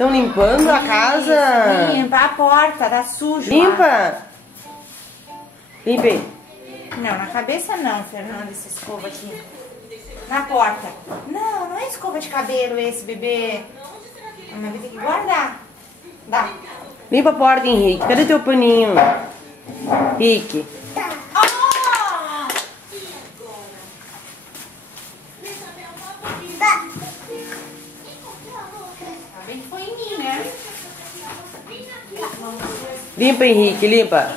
Estão limpando a casa? Limpa a porta, tá sujo. Limpa! Lá. Limpe. Não, na cabeça não, Fernanda, essa escova aqui. Na porta. Não, não é escova de cabelo esse, bebê. A minha vai ter que guardar. Dá. Limpa a porta, Henrique. Cadê teu paninho? Henrique. Bem que foi em mim, né? Limpa, Henrique, limpa.